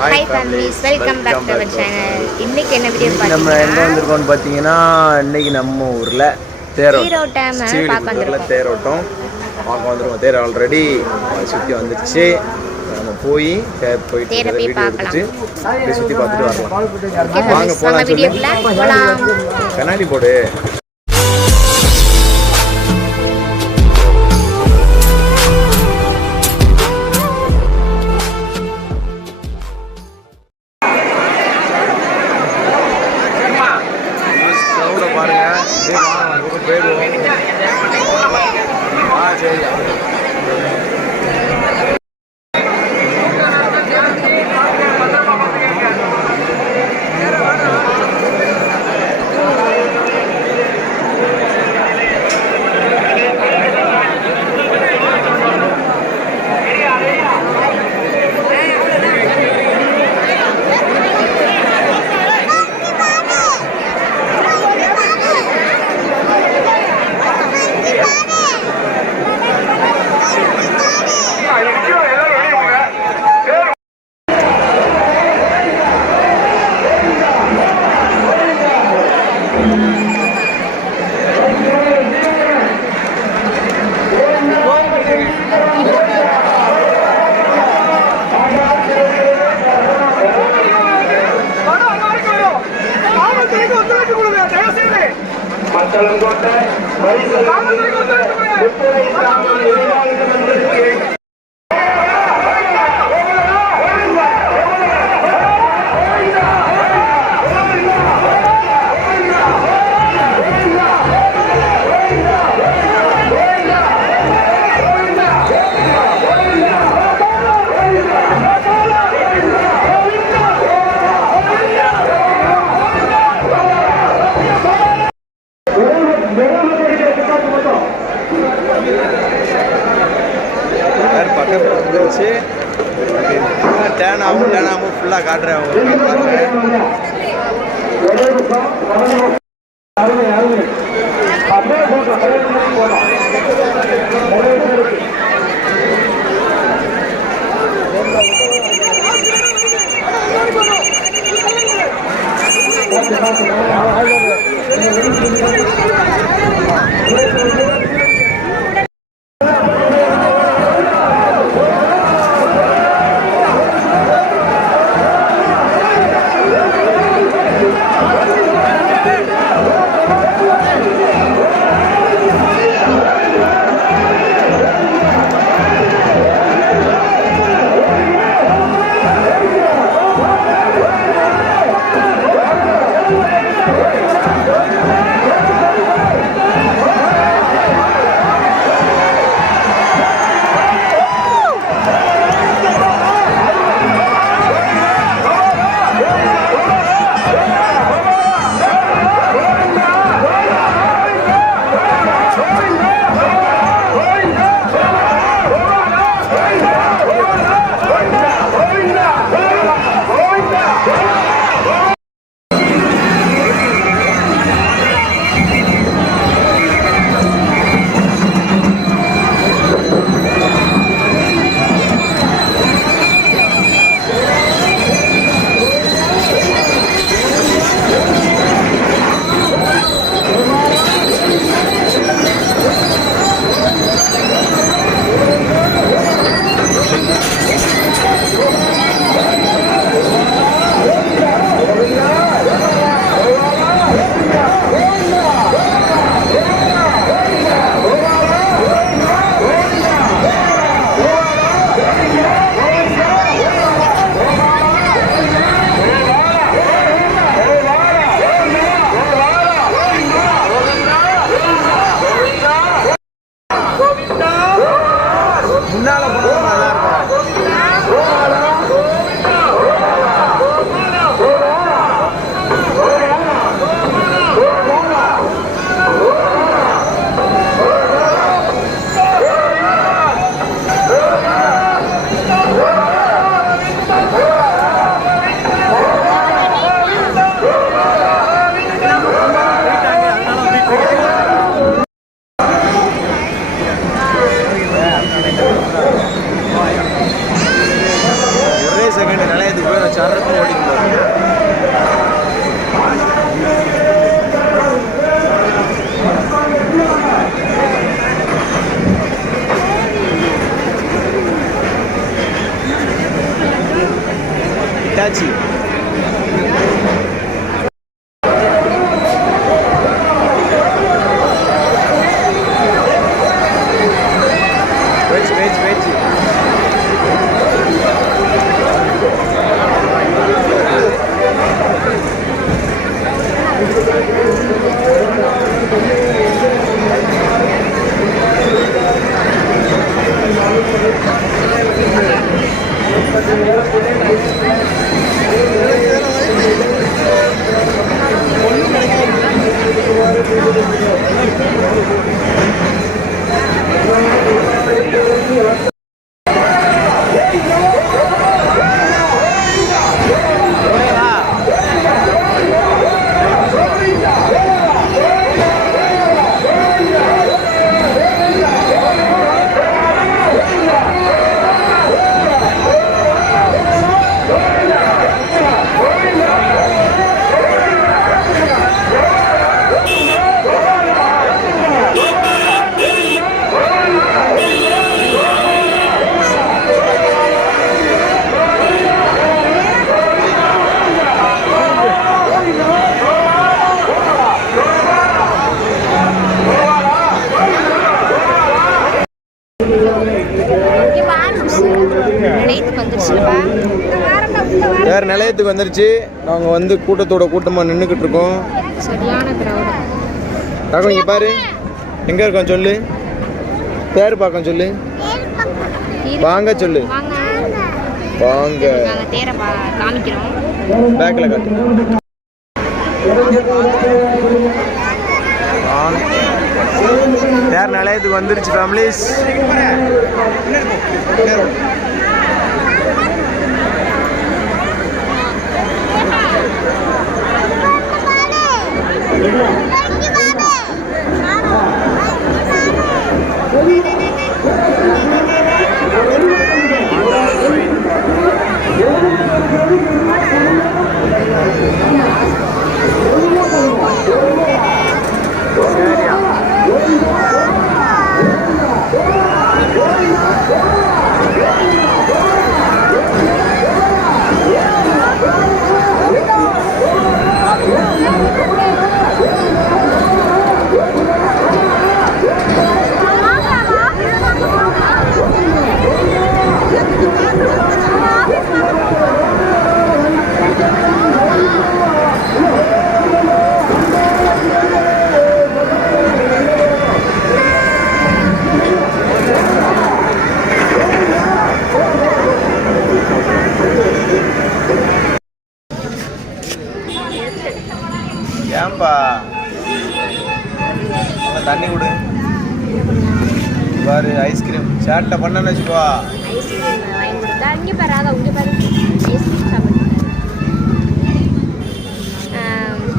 Hi families welcome back to our channel இன்னைக்கு என்ன video நம்ம எங்கே வந்திருக்கோம்னு பார்த்தீங்கன்னா இன்னைக்கு நம்ம ஊரில் தேரோட்டம். ஸ்ரீவில்லிபுத்தூரில் தேரோட்டம். பார்க்க வந்துருக்கோம். தேர் ஆல்ரெடி சுற்றி வந்துருச்சு. நம்ம போய் தேர் போயிட்டு வீடியோ. எடுத்துட்டு பார்த்துட்டு வரலாம். வாங்க சொல்லு. கண்ணாடி போடு. பக்கத்தில் வந்துருச்சு டேன் ஆகும் டேன் ஆகும் ஃபுல்லாக காட்டுறேன். அவங்க Yeah. Hitachi. Wait, wait, veg இங்கே பாரு மிஸ் நிலையத்துக்கு வந்துருச்சுப்பா வேற நிலையத்துக்கு வந்துருச்சு. நாங்கள் வந்து கூட்டத்தோட கூட்டமாக நின்றுக்கிட்டு இருக்கோம். ராகம் இங்கே பாரு. எங்கே இருக்கோம் சொல்லு? பேர் பார்க்க சொல்லு. வாங்க சொல்லு. வாங்க. பேக்கில் காட்டு. தேர் நிலையத்துக்கு வந்துருச்சு ஃபேமிலிஸ் Yeah. தண்ணி கொடு. பாரு ஐஸ்கிரீம் சேட்டை பண்ணன்னு வச்சுக்கோ.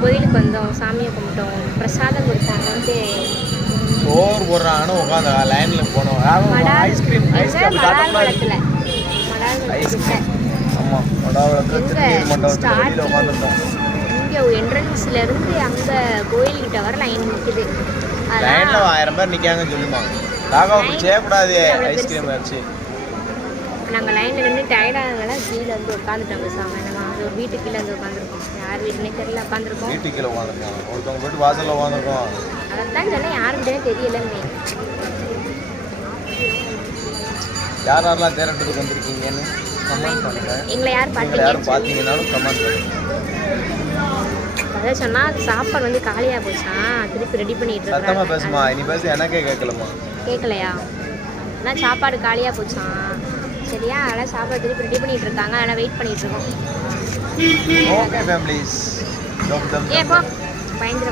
கோயிலுக்கு வந்தோம் சாமியை கும்பிட்டோம் பிரசாதம் கொடுத்தாங்கன்ட்டு சோறு போடுறாங்கன்னு உட்காந்து லைனில் போனோம். ஐஸ்கிரீம் ஐஸ்கிரீம் ஐஸ்கிரீம் ஆமாம் மடாவளத்தில் திருநீர் மண்டபத்தில் வெளியில் உட்காந்துருந்தோம் இங்கே என்ட்ரன்ஸ்ல இருந்து அங்கே கோயில்கிட்ட வர லைன் நிற்குது லைனில் அதான் ஆயிரம் பேர் சொல்லுமா ராகா அப்படி செய்யக்கூடாது அவ்வளோ ஐஸ்கிரீம் வச்சு. நாங்கள் லைனில் நின்று டயர்டானதுனால கீழே வந்து உட்காந்துட்டோம் நம்ம அது ஒரு வீட்டு கீழே வந்து உட்காந்துருக்கோம். யார் வீட்டுனே தெரியல உட்காந்துருக்கோம். வீட்டுக்கு கீழே உட்காந்துருக்கோம் ஒருத்தவங்க போயிட்டு வாசலில் உட்காந்துருக்கோம் அதைத்தான் சொன்னேன் யாருக்கிட்டே தெரியலன்னு யார் யாரெல்லாம் தேரட்டுக்கு வந்திருக்கீங்கன்னு கமெண்ட் பண்ணுங்க. எங்களை யார் நீங்கள் யாரும் பார்த்தீங்கன்னாலும் கமெண்ட் பண்ணுங்க. அதான் சொன்னா சாப்பாடு வந்து காலியாக போச்சான் திருப்பி ரெடி பண்ணிட்டு சத்தமாக இருக்காங்க பேசுமா நீ பேச எனக்கே கேட்கலம்மா. கேட்கலையா? ஆனால் சாப்பாடு காலியாக போச்சான் சரியா? அதனால் சாப்பாடு திருப்பி ரெடி பண்ணிட்டு இருக்காங்க. அதனால் வெயிட் பண்ணிட்டு இருக்கோம். ஓகே ஃபேமிலிஸ் போ. பயந்துட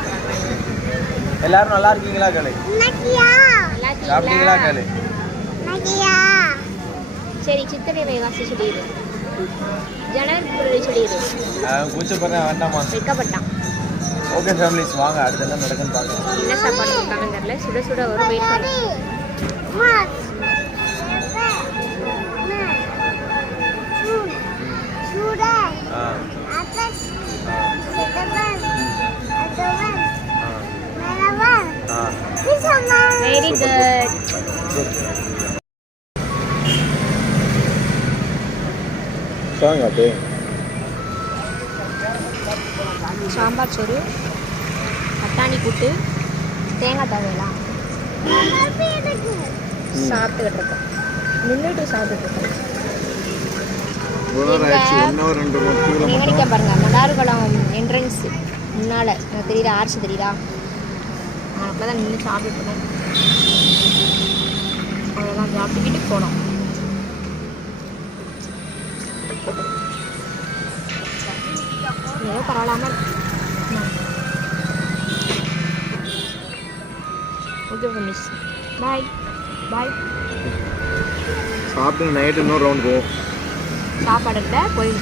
எல்லாரும் நல்லா இருக்கீங்களா கேளு? சாப்பிட்டீங்களா கேளு? சரி சித்திரை வாசி சொல்லிடு. ஜனவரி சொல்லிடு. கூச்சப்படுறேன் வேண்டாமா வைக்கப்பட்டான் ஓகே ஃபேமிலிஸ் வாங்க. அடுத்து என்ன நடக்குன்னு பார்க்கலாம். என்ன சாப்பாடு கொடுத்தாங்கன்னு தெரியல. சுட சுட ஒரு வெயிட் பண்ணி வெரி குட் சாங் அப்படியே சாம்பார் சோறு பட்டாணி கூட்டு தேங்காய் தவையெல்லாம் சாப்பிட்டுக்கிட்டு இருக்கோம் நின்றுட்டு சாப்பிட்டுட்டு இருக்கோம் நினைக்க பாருங்க மன்னார்குளம் என்ட்ரன்ஸ் முன்னால. எனக்கு தெரியுதா ஆர்ச் தெரியுதா? அப்போ தான் நின்று சாப்பிட்டுட்டு இருக்கோம் அவ்வளோதான் சாப்பிட்டு வீட்டுக்கு போனோம். ஏதோ பரவாயில்லாம ஓகே ஃபினிஷ் பாய் பாய் சாப்பிட்டு நைட்டு இன்னொரு ரவுண்ட் போவோம். சாப்பாடு இல்லை போய்